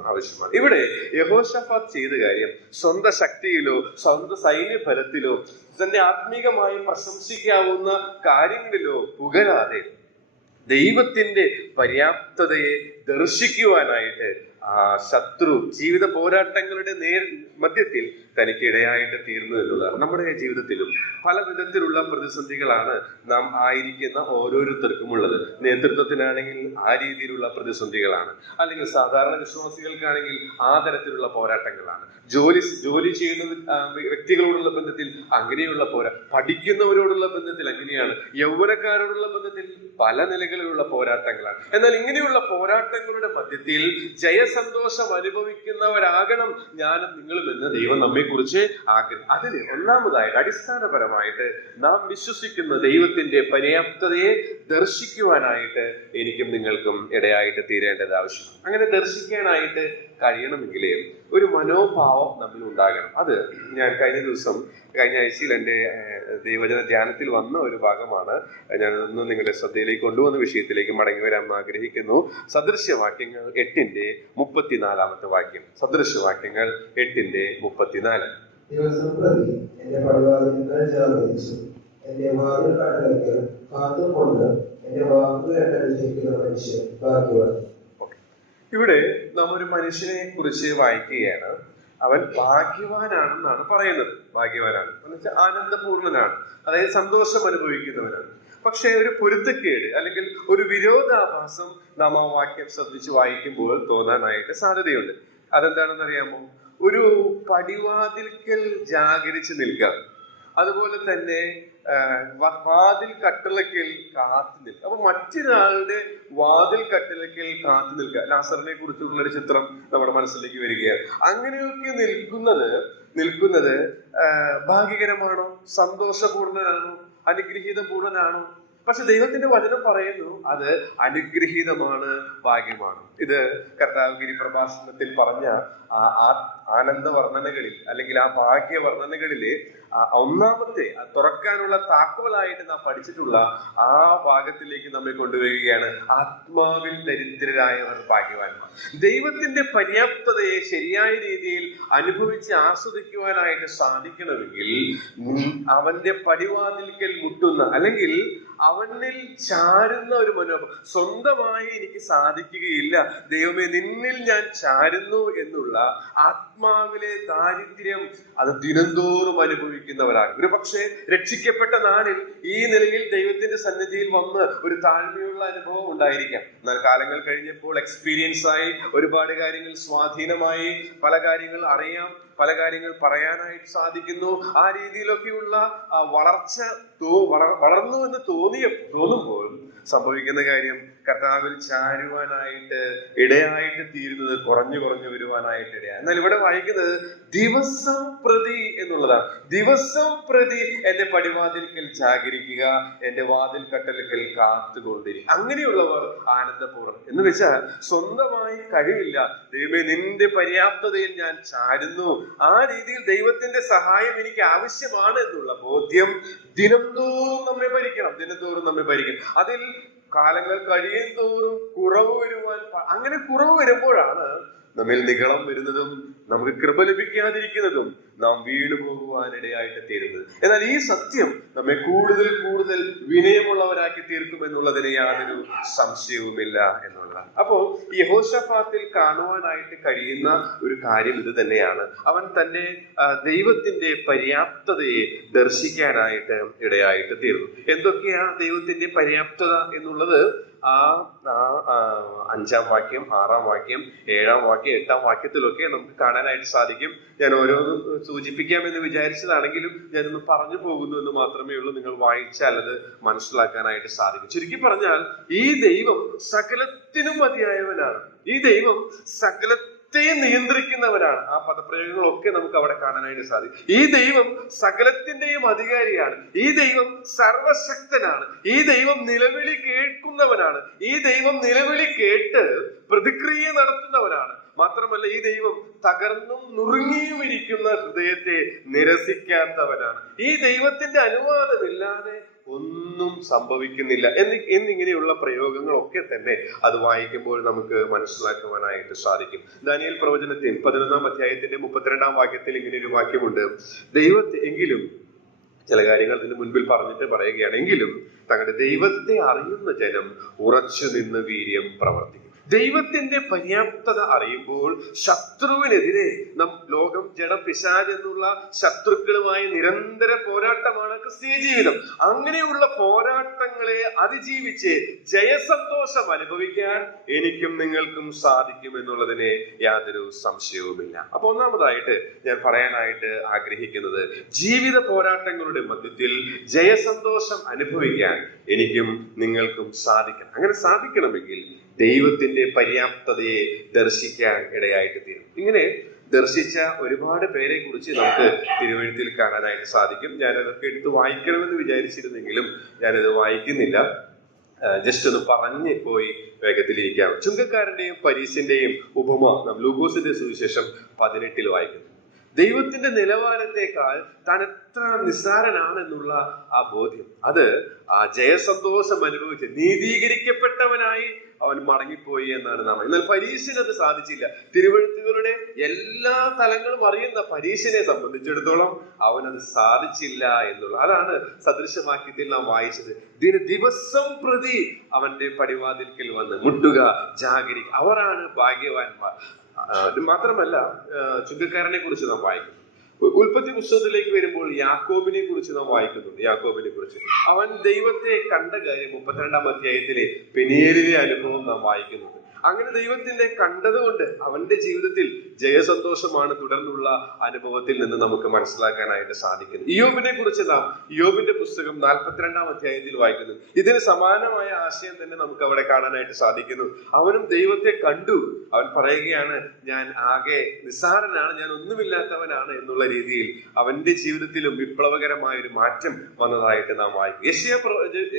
ഇവിടെ യഹോശഫാത്ത് ചെയ്ത കാര്യം സ്വന്തം ശക്തിയിലോ സ്വന്തം സൈന്യ ബലത്തിലോ തന്നെ ആത്മീകമായി പ്രശംസിക്കാവുന്ന കാര്യങ്ങളിലോ പുകരാതെ ദൈവത്തിന്റെ പര്യാപ്തതയെ ദർശിക്കുവാനായിട്ട് ശത്രു ജീവിത പോരാട്ടങ്ങളുടെ മധ്യത്തിൽ തനിക്ക് ഇടയായിട്ട് തീർന്നു എന്നുള്ളതാണ്. നമ്മുടെ ജീവിതത്തിലും പല വിധത്തിലുള്ള പ്രതിസന്ധികളാണ് നാം ആയിരിക്കുന്ന ഓരോരുത്തർക്കും ഉള്ളത്. നേതൃത്വത്തിനാണെങ്കിൽ ആ രീതിയിലുള്ള പ്രതിസന്ധികളാണ്, അല്ലെങ്കിൽ സാധാരണ വിശ്വാസികൾക്കാണെങ്കിൽ ആ തരത്തിലുള്ള പോരാട്ടങ്ങളാണ്. ജോലി ചെയ്യുന്ന വ്യക്തികളോടുള്ള ബന്ധത്തിൽ അങ്ങനെയുള്ള പഠിക്കുന്നവരോടുള്ള ബന്ധത്തിൽ അങ്ങനെയാണ്, യൗവനക്കാരോടുള്ള ബന്ധത്തിൽ പല നിലകളിലുള്ള പോരാട്ടങ്ങളാണ്. എന്നാൽ ഇങ്ങനെയുള്ള പോരാട്ടങ്ങളുടെ മധ്യത്തിൽ ജയസന്തോഷം അനുഭവിക്കുന്നവരാകണം ഞാനും നിങ്ങളും എന്ന് ദൈവം നമ്മെ കുറിച്ച് ആഗ്രഹം. അതിന് ഒന്നാമതായിട്ട് അടിസ്ഥാനപരമായിട്ട് നാം വിശ്വസിക്കുന്ന ദൈവത്തിന്റെ പര്യാപ്തതയെ ദർശിക്കുവാനായിട്ട് എനിക്കും നിങ്ങൾക്കും ഇടയായിട്ട് തീരേണ്ടത് ആവശ്യം. അങ്ങനെ ദർശിക്കാനായിട്ട് കഴിയണമെങ്കിലേ ഒരു മനോഭാവം നമ്മിൽ ഉണ്ടാകണം. അത് ഞാൻ കഴിഞ്ഞ ആഴ്ചയിൽ എൻ്റെ ദൈവജന ധ്യാനത്തിൽ വന്ന ഒരു ഭാഗമാണ്. ഞാനതൊന്ന് നിങ്ങളുടെ ശ്രദ്ധയിലേക്ക് കൊണ്ടുവന്ന വിഷയത്തിലേക്ക് മടങ്ങി വരാൻ ആഗ്രഹിക്കുന്നു. സദൃശ്യവാക്യങ്ങൾ 8:34 വാക്യം. സദൃശ്യവാക്യങ്ങൾ 8:34. ദിവസം പ്രതി എന്റെ പടിവാതിൽക്കൽ ജാഗരിച്ചു, എന്റെ വാതിൽ കടലയ്ക്ക് കാത്തുകൊണ്ട് എന്റെ വാക്കുകൾ കേട്ടനുസരിക്കുന്ന മനുഷ്യൻ ഭാഗ്യവാൻ. ഇവിടെ നാം ഒരു മനുഷ്യനെ കുറിച്ച് വായിക്കുകയാണ്. അവൻ ഭാഗ്യവാനാണെന്നാണ് പറയുന്നത്. ഭാഗ്യവാനാണ് എന്ന് വെച്ചാൽ ആനന്ദപൂർണനാണ്, അതായത് സന്തോഷം അനുഭവിക്കുന്നവനാണ്. പക്ഷെ ഒരു പൊരുത്തക്കേട് അല്ലെങ്കിൽ ഒരു വിരോധാഭാസം നാം ആ വാക്യം ശ്രദ്ധിച്ച് വായിക്കുമ്പോൾ തോന്നാനായിട്ട് സാധ്യതയുണ്ട്. അതെന്താണെന്ന് അറിയാമോ? ഒരു പടിവാതിൽക്കൽ ജാഗരിച്ച് നിൽക്കുക, അതുപോലെ തന്നെ വാതിൽ കട്ടിളക്കൽ കാത്തു നിൽക്കുക. അപ്പൊ മറ്റൊരാളുടെ വാതിൽ കട്ടിളക്കൽ കാത്തു നിൽക്കുക. ലാസറിനെ കുറിച്ചുള്ള ഒരു ചിത്രം നമ്മുടെ മനസ്സിലേക്ക് വരികയാണ്. അങ്ങനെയൊക്കെ നിൽക്കുന്നത് ഭാഗ്യകരമാണോ? സന്തോഷപൂർണനാണോ? അനുഗ്രഹീതപൂർണനാണോ? പക്ഷെ ദൈവത്തിന്റെ വചനം പറയുന്നു അത് അനുഗ്രഹീതമാണ്, ഭാഗ്യമാണ്. ഇത് കർത്താവ് ഗിരിപ്രഭാഷണത്തിൽ പറഞ്ഞ ആനന്ദ വർണ്ണനകളിൽ അല്ലെങ്കിൽ ആ ഭാഗ്യ വർണ്ണനകളിലെ ഒന്നാമത്തെ തുറക്കാനുള്ള താക്കോലായിട്ട് നാം പഠിച്ചിട്ടുള്ള ആ ഭാഗത്തിലേക്ക് നമ്മെ കൊണ്ടുവരികയാണ്. ആത്മാവിൽ ദരിദ്രരായവർ ഭാഗ്യവാന്മാർ. ദൈവത്തിന്റെ പര്യാപ്തതയെ ശരിയായ രീതിയിൽ അനുഭവിച്ച് ആസ്വദിക്കുവാനായിട്ട് സാധിക്കണമെങ്കിൽ അവന്റെ പടിവാതിൽക്കൽ മുട്ടുന്ന അല്ലെങ്കിൽ അവനിൽ ചാരുന്ന ഒരു മനോഭാവം. സ്വന്തമായി എനിക്ക് സാധിക്കുകയില്ല, ദൈവമേ നിന്നിൽ ഞാൻ ചാരുന്നു എന്നുള്ള ആത്മാവിലെ ദാരിദ്ര്യം അത് ദിനംതോറും അനുഭവിക്കുന്നവരാണ്. ഒരു പക്ഷേ രക്ഷിക്കപ്പെട്ട നാളിൽ ഈ നിലയിൽ ദൈവത്തിന്റെ സന്നിധിയിൽ വന്ന് ഒരു താഴ്മയുള്ള അനുഭവം ഉണ്ടായിരിക്കാം. എന്നാൽ കാലങ്ങൾ കഴിഞ്ഞപ്പോൾ എക്സ്പീരിയൻസ് ആയി ഒരുപാട് കാര്യങ്ങൾ സ്വാധീനമായി, പല കാര്യങ്ങൾ അറിയാം, പല കാര്യങ്ങൾ പറയാനായിട്ട് സാധിക്കുന്നു. ആ രീതിയിലൊക്കെയുള്ള വളർന്നു എന്ന് തോന്നുമ്പോൾ സംഭവിക്കുന്ന കാര്യം കർത്താവിൽ ചാരുവാനായിട്ട് ഇടയായിട്ട് തീരുന്നത് കുറഞ്ഞു വരുവാനായിട്ട് ഇടയാണ്. എന്നാൽ ഇവിടെ വായിക്കുന്നത് ദിവസം പ്രതി എന്നുള്ളതാണ്. ദിവസം പ്രതി എന്റെ പടിവാതിൽക്കൽ ജാഗരിക്കുക, എന്റെ വാതിൽ കട്ടലക്കൽ കാത്തുകൊണ്ടിരിക്കുക. അങ്ങനെയുള്ളവർ ആനന്ദപൂർണ്ണം. എന്ന് വെച്ചാൽ സ്വന്തമായി കഴിവില്ല, ദൈവമേ നിന്റെ പര്യാപ്തതയിൽ ഞാൻ ചാരുന്നു, ആ രീതിയിൽ ദൈവത്തിന്റെ സഹായം എനിക്ക് ആവശ്യമാണ് എന്നുള്ള ബോധ്യം ദിനംതോറും നമ്മെ ഭരിക്കണം. അതിൽ കാലങ്ങൾ കഴിയും തോറും കുറവ് വരുമ്പോഴാണ് നമ്മിൽ നിഗളം വരുന്നതും നമുക്ക് കൃപ ലഭിക്കാതിരിക്കുന്നതും നാം വീണു പോകുവാനിടയായിട്ട് തീരുന്നത്. എന്നാൽ ഈ സത്യം നമ്മെ കൂടുതൽ വിനയമുള്ളവരാക്കി തീർക്കുമെന്നുള്ളതിന് യാതൊരു സംശയവുമില്ല എന്നുള്ളതാണ്. അപ്പോൾ യഹോശഫാത്തിൽ കാണുവാനായിട്ട് കഴിയുന്ന ഒരു കാര്യം ഇത് തന്നെയാണ്. അവൻ തന്റെ ദൈവത്തിന്റെ പര്യാപ്തതയെ ദർശിക്കാനായിട്ട് ഇടയായിട്ട് തീർന്നു. എന്തൊക്കെയാ ദൈവത്തിന്റെ പര്യാപ്തത എന്നുള്ളത്? 5-ാം വാക്യം, 6-ാം വാക്യം, 7-ാം വാക്യം, 8-ാം വാക്യത്തിലൊക്കെ നമുക്ക് കാണാനായിട്ട് സാധിക്കും. ഞാൻ ഓരോന്നും സൂചിപ്പിക്കാമെന്ന് വിചാരിച്ചതാണെങ്കിലും ഞാനൊന്ന് പറഞ്ഞു പോകുന്നു എന്ന് മാത്രമേ ഉള്ളൂ. നിങ്ങൾ വായിച്ചാൽ അത് മനസ്സിലാക്കാനായിട്ട് സാധിക്കും. ചുരുക്കി പറഞ്ഞാൽ ഈ ദൈവം സകലത്തിനും മതിയായവനാണ്. ഈ ദൈവം സകലത്തെ നിയന്ത്രിക്കുന്നവനാണ്. ആ പദപ്രയോഗങ്ങളൊക്കെ നമുക്ക് അവിടെ കാണാനായിട്ട് സാധിക്കും. ഈ ദൈവം സകലത്തിന്റെയും അധികാരിയാണ്. ഈ ദൈവം സർവശക്തനാണ്. ഈ ദൈവം നിലവിളി കേൾക്കുന്നവനാണ്. ഈ ദൈവം നിലവിളി കേട്ട് പ്രതിക്രിയ നടത്തുന്നവനാണ്. മാത്രമല്ല ഈ ദൈവം തകർന്നും നുറുങ്ങിയും ഇരിക്കുന്ന ഹൃദയത്തെ നിരസിക്കാത്തവനാണ്. ഈ ദൈവത്തിന്റെ അനുവാദമില്ലാതെ ഒന്നും സംഭവിക്കുന്നില്ല എന്നിങ്ങനെയുള്ള പ്രയോഗങ്ങളൊക്കെ തന്നെ അത് വായിക്കുമ്പോൾ നമുക്ക് മനസ്സിലാക്കുവാനായിട്ട് സാധിക്കും. ദാനിയേൽ പ്രവചനത്തിൽ 11-ാം അധ്യായത്തിന്റെ 32-ാം വാക്യത്തിൽ ഇങ്ങനെ ഒരു വാക്യമുണ്ട്. എങ്കിലും ചില കാര്യങ്ങൾ ഇതിന് മുൻപിൽ പറഞ്ഞിട്ട് പറയുകയാണെങ്കിലും തങ്ങളുടെ ദൈവത്തെ അറിയുന്ന ജനം ഉറച്ചു നിന്ന് വീര്യം പ്രവർത്തിക്കും. ദൈവത്തിന്റെ പര്യാപ്തത അറിയുമ്പോൾ ശത്രുവിനെതിരെ ലോകം, ജഡം, പിശാച് എന്നുള്ള ശത്രുക്കളുമായി നിരന്തര പോരാട്ടമാണ് ക്രിസ്തീയ ജീവിതം. അങ്ങനെയുള്ള പോരാട്ടങ്ങളെ അതിജീവിച്ച് ജയസന്തോഷം അനുഭവിക്കാൻ എനിക്കും നിങ്ങൾക്കും സാധിക്കും എന്നുള്ളതിന് യാതൊരു സംശയവുമില്ല. അപ്പൊ ഒന്നാമതായിട്ട് ഞാൻ പറയാനായിട്ട് ആഗ്രഹിക്കുന്നത്, ജീവിത പോരാട്ടങ്ങളുടെ മധ്യത്തിൽ ജയസന്തോഷം അനുഭവിക്കാൻ എനിക്കും നിങ്ങൾക്കും സാധിക്കണം. അങ്ങനെ സാധിക്കണമെങ്കിൽ ദൈവത്തിന്റെ പര്യാപ്തതയെ ദർശിക്കാൻ ഇടയായിട്ട് തീരും. ഇങ്ങനെ ദർശിച്ച ഒരുപാട് പേരെ കുറിച്ച് നമുക്ക് തിരുവെഴുത്തിൽ കാണാനായിട്ട് സാധിക്കും. ഞാനതൊക്കെ എടുത്ത് വായിക്കണമെന്ന് വിചാരിച്ചിരുന്നെങ്കിലും ഞാനത് വായിക്കുന്നില്ല. ജസ്റ്റ് ഒന്ന് പറഞ്ഞ് പോയി വേഗത്തിലിരിക്കാം. ചുങ്കക്കാരന്റെയും പരീശന്റെയും ഉപമ നാം ലൂക്കോസിന്റെ സുവിശേഷം 18 വായിക്കുന്നു. ദൈവത്തിന്റെ നിലവാരത്തെക്കാൾ താൻ എത്ര നിസ്സാരനാണെന്നുള്ള ആ ബോധ്യം, അത് ആ ജയസന്തോഷം അനുഭവിച്ച് നീതീകരിക്കപ്പെട്ടവനായി അവൻ മടങ്ങിപ്പോയി എന്നാണ് നാം. എന്നാൽ പരീശന് അത് സാധിച്ചില്ല. തിരുവെഴുത്തുകളുടെ എല്ലാ തലങ്ങളും അറിയുന്ന പരീശനെ സംബന്ധിച്ചിടത്തോളം അവനത് സാധിച്ചില്ല എന്നുള്ള അതാണ് സദൃശവാക്യത്തിൽ നാം വായിച്ചത്. ദിവസം പ്രതി അവന്റെ പടിവാതിൽക്കൽ വന്ന് മുട്ടുക, ജാഗരിക്കുക, അവരാണ് ഭാഗ്യവാന്മാർ. മാത്രമല്ല, ചുങ്കക്കാരനെ കുറിച്ച് നാം വായിക്കുന്നു. ഉൽപ്പത്തി പുസ്തകത്തിലേക്ക് വരുമ്പോൾ യാക്കോബിനെ കുറിച്ച് നാം വായിക്കുന്നുണ്ട്. യാക്കോബിനെ കുറിച്ച് അവൻ ദൈവത്തെ കണ്ട കാര്യം 32-ാം അധ്യായത്തിലെ പെനിയേലിലെ അനുഭവം നാം വായിക്കുന്നുണ്ട്. അങ്ങനെ ദൈവത്തിന്റെ കണ്ടതുകൊണ്ട് അവന്റെ ജീവിതത്തിൽ ജയസന്തോഷമാണ് തുടർന്നുള്ള അനുഭവത്തിൽ നിന്ന് നമുക്ക് മനസ്സിലാക്കാനായിട്ട് സാധിക്കുന്നത്. ഇയ്യോബിനെ കുറിച്ച് നാം ഇയ്യോബിന്റെ പുസ്തകം 42-ാം അധ്യായത്തിൽ വായിക്കുന്നു. ഇതിന് സമാനമായ ആശയം തന്നെ നമുക്ക് അവിടെ കാണാനായിട്ട് സാധിക്കുന്നു. അവനും ദൈവത്തെ കണ്ടു. അവൻ പറയുകയാണ്, ഞാൻ ആകെ നിസ്സാരനാണ്, ഞാൻ ഒന്നുമില്ലാത്തവനാണ് എന്നുള്ള രീതിയിൽ അവന്റെ ജീവിതത്തിലും വിപ്ലവകരമായ ഒരു മാറ്റം വന്നതായിട്ട് നാം വായിക്കും.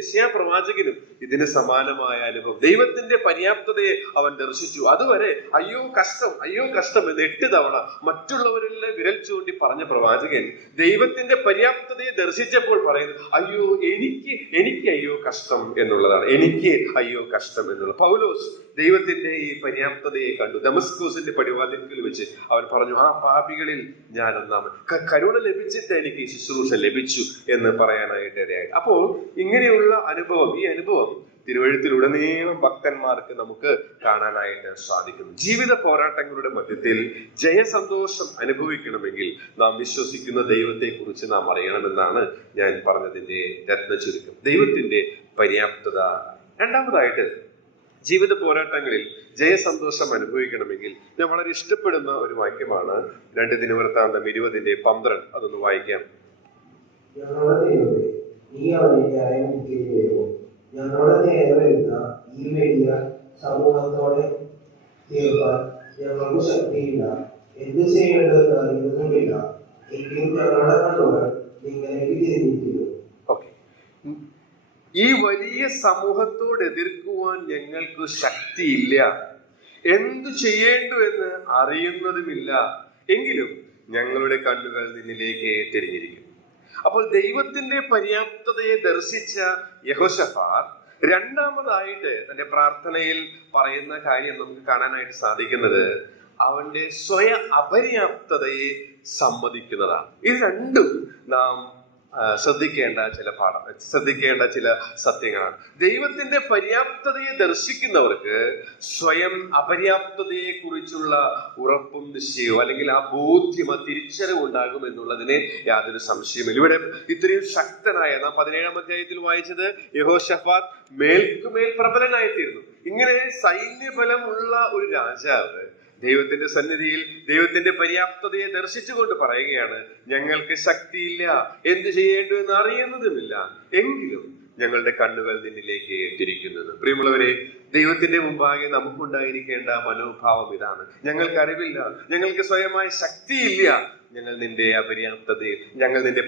യെശയ്യാ പ്രവാചകനും ഇതിന് സമാനമായ അനുഭവം, ദൈവത്തിന്റെ പര്യാപ്തതയെ അവൻ ദർശിച്ചു. അതുവരെ അയ്യോ കഷ്ടം, അയ്യോ കഷ്ടം എന്ന് 8 തവണ മറ്റുള്ളവരെല്ലാം വിരൽ ചൂണ്ടി പറഞ്ഞ പ്രവാചകൻ ദൈവത്തിന്റെ പര്യാപ്തതയെ ദർശിച്ചപ്പോൾ പറയുന്നത്, അയ്യോ എനിക്ക് അയ്യോ കഷ്ടം എന്നുള്ളതാണ്. എനിക്ക് അയ്യോ കഷ്ടം എന്നുള്ള. പൗലോസ് ദൈവത്തിന്റെ ഈ പര്യാപ്തതയെ കണ്ടു. ദമസ്കോസിന്റെ പടിവാതിൽക്കൽ വെച്ച് അവൻ പറഞ്ഞു, ആ പാപികളിൽ ഞാൻ ഒന്നാമൻ, കരുണ ലഭിച്ചിട്ട് എനിക്ക് ശുശ്രൂഷ ലഭിച്ചു എന്ന് പറയാനായിട്ട് ഇടയായി. അപ്പോൾ ഇങ്ങനെയുള്ള അനുഭവം, ഈ അനുഭവം തിരുവെഴുത്തിലുടനീളം ഭക്തന്മാർക്ക് നമുക്ക് കാണാനായിട്ട് സാധിക്കുന്നു. ജീവിത പോരാട്ടങ്ങളുടെ മധ്യത്തിൽ ജയസന്തോഷം അനുഭവിക്കണമെങ്കിൽ നാം വിശ്വസിക്കുന്ന ദൈവത്തെ കുറിച്ച് നാം അറിയണമെന്നാണ് ഞാൻ പറഞ്ഞതിന്റെ രത്ന ചുരുക്കം. ദൈവത്തിന്റെ പര്യാപ്തത. രണ്ടാമതായിട്ട്, ജീവിത പോരാട്ടങ്ങളിൽ ജയസന്തോഷം അനുഭവിക്കണമെങ്കിൽ ഞാൻ വളരെ ഇഷ്ടപ്പെടുന്ന ഒരു വാക്യമാണ് 2 ദിനവൃത്താന്തം 20:12. അതൊന്ന് വായിക്കാം. ഞങ്ങളുടെ നേരെ വരുന്ന ഈ വലിയ സമൂഹത്തോടെ തീർപ്പാൻ ഞങ്ങൾക്ക് ശക്തിയില്ല, എന്ത് ചെയ്യേണ്ടതെന്ന് അറിയുന്നതുമില്ല, എങ്കിലും ഞങ്ങളുടെ കണ്ണുകൾ നിങ്ങളിലേക്ക് തിരിഞ്ഞിരിക്കുന്നു. ഈ വലിയ സമൂഹത്തോട് എതിർക്കുവാൻ ഞങ്ങൾക്ക് ശക്തിയില്ല, എന്തു ചെയ്യേണ്ടു എന്ന് അറിയുന്നതുമില്ല, എങ്കിലും ഞങ്ങളുടെ കണ്ണുകൾ നിന്നിലേക്ക് തിരിഞ്ഞിരിക്കുന്നു. അപ്പോൾ ദൈവത്തിന്റെ പര്യാപ്തതയെ ദർശിച്ച യഹോശഫാത്ത് രണ്ടാമതായിട്ട് തന്റെ പ്രാർത്ഥനയിൽ പറയുന്ന കാര്യം നമുക്ക് കാണാനായിട്ട് സാധിക്കുന്നത് അവന്റെ സ്വയ അപര്യാപ്തതയെ സമ്മതിക്കുന്നതാണ്. ഇത് രണ്ടും നാം ശ്രദ്ധിക്കേണ്ട ചില സത്യങ്ങളാണ്. ദൈവത്തിന്റെ പര്യാപ്തതയെ ദർശിക്കുന്നവർക്ക് സ്വയം അപര്യാപ്തതയെ കുറിച്ചുള്ള ഉറപ്പും നിശ്ചയവും, അല്ലെങ്കിൽ ആ ബോധ്യം, ആ തിരിച്ചറിവ് ഉണ്ടാകും എന്നുള്ളതിന് യാതൊരു സംശയമില്ല. ഇവിടെ ഇത്രയും ശക്തനായ, നാം 17-ാം അധ്യായത്തിൽ വായിച്ചത്, യഹോശഫാത്ത് മേൽക്കുമേൽ പ്രബലനായിത്തീർന്നു. ഇങ്ങനെ സൈന്യബലമുള്ള ഒരു രാജാവ് ദൈവത്തിന്റെ സന്നിധിയിൽ ദൈവത്തിന്റെ പര്യാപ്തതയെ ദർശിച്ചുകൊണ്ട് പറയുകയാണ്, ഞങ്ങൾക്ക് ശക്തിയില്ല, എന്ത് ചെയ്യേണ്ടു എന്ന് അറിയുന്നതുമില്ല, എങ്കിലും ഞങ്ങളുടെ കണ്ണുകൾ നിന്നിലേക്ക് തിരിക്കുന്നത്. പ്രിയമുള്ളവരെ, ദൈവത്തിന്റെ മുമ്പാകെ നമുക്കുണ്ടായിരിക്കേണ്ട മനോഭാവം ഇതാണ്. ഞങ്ങൾക്ക് അറിവില്ല, ഞങ്ങൾക്ക് സ്വയമായ ശക്തിയില്ല, ഞങ്ങൾ നിന്റെ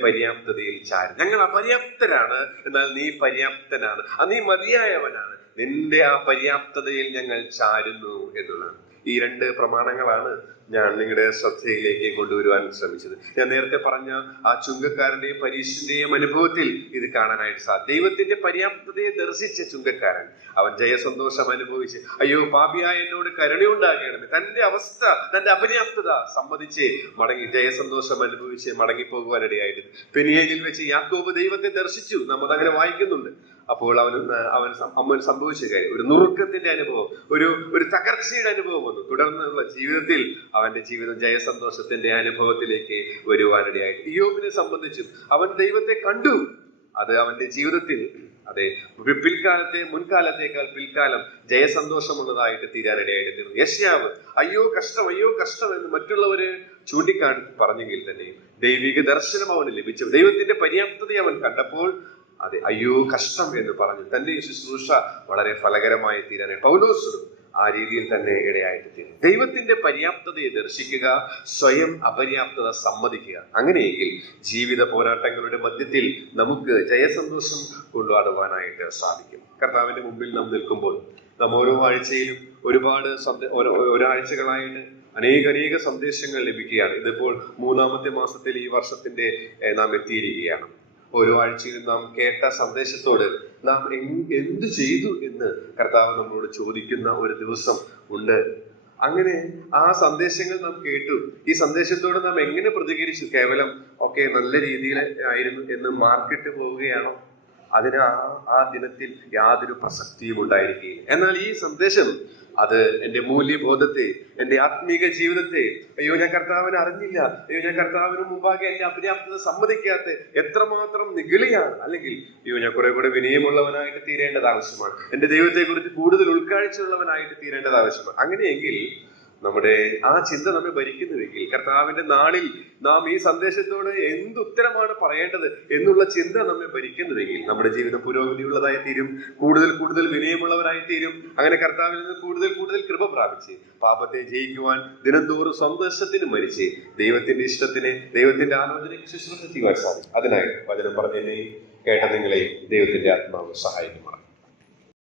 പര്യാപ്തതയിൽ ചാരും. ഞങ്ങൾ അപര്യാപ്തരാണ്, എന്നാൽ നീ പര്യാപ്തനാണ്, നീ മതിയായവനാണ്, നിന്റെ ആ പര്യാപ്തതയിൽ ഞങ്ങൾ ചാരുന്നു എന്നുള്ളതാണ്. ഈ 2 പ്രമാണങ്ങളാണ് ഞാൻ നിങ്ങളുടെ ശ്രദ്ധയിലേക്ക് കൊണ്ടുവരുവാൻ ശ്രമിച്ചത്. ഞാൻ നേരത്തെ പറഞ്ഞ ആ ചുങ്കക്കാരന്റെയും പരീശന്റെയും അനുഭവത്തിൽ ഇത് കാണാനായിട്ട് സാധിക്കും. ദൈവത്തിന്റെ പര്യാപ്തതയെ ദർശിച്ച ചുങ്കക്കാരൻ അവൻ ജയസന്തോഷം അനുഭവിച്ച്, അയ്യോ പാപിയായ എന്നോട് കരുണയുണ്ടാകണമേ, തന്റെ അവസ്ഥ, തന്റെ അപര്യാപ്തത സമ്മതിച്ച് മടങ്ങി ജയസന്തോഷം അനുഭവിച്ച് മടങ്ങിപ്പോകുവാനിടയായിട്ട് പെനിയേലിൽ വെച്ച് യാക്കോബ് ദൈവത്തെ ദർശിച്ചു. നമ്മൾ അങ്ങനെ വായിക്കുന്നുണ്ട്. അപ്പോൾ അവൻ സംഭവിച്ച കാര്യം ഒരു നുറുക്കത്തിന്റെ അനുഭവം, ഒരു തകർച്ചയുടെ അനുഭവം വന്നു. തുടർന്നുള്ള ജീവിതത്തിൽ അവന്റെ ജീവിതം ജയസന്തോഷത്തിന്റെ അനുഭവത്തിലേക്ക് വരുവാനിടയായിട്ട്. ഇയ്യോബിനെ സംബന്ധിച്ചും അവൻ ദൈവത്തെ കണ്ടു. അത് അവന്റെ ജീവിതത്തിൽ മുൻകാലത്തേക്കാൾ പിൽക്കാലം ജയസന്തോഷമുള്ളതായിട്ട് തീരാനിടയായിട്ട് തീർന്നു. യെശയ്യാവ് അയ്യോ കഷ്ടം എന്ന് മറ്റുള്ളവര് പറഞ്ഞെങ്കിൽ തന്നെയും ദൈവിക ദർശനം അവന് ലഭിച്ചു. ദൈവത്തിന്റെ പര്യാപ്തത അവൻ കണ്ടപ്പോൾ അയ്യോ കഷ്ടം എന്ന് പറഞ്ഞു തന്റെ ശുശ്രൂഷ വളരെ ഫലകരമായി തീരാനായിട്ട് പൗലോസ് ആ രീതിയിൽ തന്നെ ഇടയായിട്ട് തീരും. ദൈവത്തിന്റെ പര്യാപ്തതയെ ദർശിക്കുക, സ്വയം അപര്യാപ്തത സമ്മതിക്കുക. അങ്ങനെയെങ്കിൽ ജീവിത പോരാട്ടങ്ങളുടെ മധ്യത്തിൽ നമുക്ക് ജയസന്തോഷം കൊണ്ടുപോകാനായിട്ട് സാധിക്കും. കർത്താവിന്റെ മുമ്പിൽ നാം നിൽക്കുമ്പോൾ നാം ഓരോ ആഴ്ചയിലും ഒരാഴ്ചകളായിട്ട് അനേക സന്ദേശങ്ങൾ ലഭിക്കുകയാണ്. ഇതിപ്പോൾ 3-ാമത്തെ മാസത്തിൽ ഈ വർഷത്തിന്റെ നാം എത്തിയിരിക്കുകയാണ്. ഓരോ ആഴ്ചയിലും നാം കേട്ട സന്ദേശത്തോട് നാം എന്തു ചെയ്തു എന്ന് കർത്താവ് നമ്മളോട് ചോദിക്കുന്ന ഒരു ദിവസം ഉണ്ട്. അങ്ങനെ ആ സന്ദേശങ്ങൾ നാം കേട്ടു. ഈ സന്ദേശത്തോട് നാം എങ്ങനെ പ്രതികരിച്ചു? കേവലം നല്ല രീതിയിൽ ആയിരുന്നു എന്ന് മാർക്കിട്ട് പോവുകയാണോ? അതിന് ആ ദിനത്തിൽ യാതൊരു പ്രസക്തിയും ഉണ്ടായിരിക്കുകയില്ല. എന്നാൽ ഈ സന്ദേശം അത് എന്റെ മൂല്യബോധത്തെ, എന്റെ ആത്മീക ജീവിതത്തെ, അയ്യോ ഞാൻ കർത്താവിനെ അറിഞ്ഞില്ല, അയ്യോ ഞാൻ കർത്താവിന് മുമ്പാകെ എന്റെ അപര്യാപ്തത സമ്മതിക്കാത്ത എത്രമാത്രം നിഗളിയാണ്, അല്ലെങ്കിൽ അയ്യോ ഞാൻ കുറെ കൂടെ വിനയമുള്ളവനായിട്ട് തീരേണ്ടത് ആവശ്യമാണ്, എന്റെ ദൈവത്തെ കുറിച്ച് കൂടുതൽ ഉൾക്കാഴ്ചയുള്ളവനായിട്ട് തീരേണ്ടത് ആവശ്യമാണ്. അങ്ങനെയെങ്കിൽ നമ്മുടെ ആ ചിന്ത നമ്മെ ഭരിക്കുന്നുവെങ്കിൽ, കർത്താവിന്റെ നാളിൽ നാം ഈ സന്ദേശത്തോട് എന്തുത്തരമാണ് പറയേണ്ടത് എന്നുള്ള ചിന്ത നമ്മെ ഭരിക്കുന്നുവെങ്കിൽ നമ്മുടെ ജീവിതം പുരോഗതിയുള്ളതായി തീരും, കൂടുതൽ വിനയമുള്ളവരായി തീരും. അങ്ങനെ കർത്താവിൽ നിന്ന് കൂടുതൽ കൃപ പ്രാപിച്ച് പാപത്തെ ജയിക്കുവാൻ ദിനംതോറും സന്തോഷത്തിന് മരിച്ച് ദൈവത്തിന്റെ ഇഷ്ടത്തിന്, ദൈവത്തിന്റെ ആലോചനയ്ക്ക് ശുശ്രൂഷ ചെയ്യുവാൻ സാധിക്കും. അതിനായി വചനം പറഞ്ഞതിനെയും കേട്ട നിങ്ങളെയും ദൈവത്തിന്റെ ആത്മാവ് സഹായിക്കുമാണ്.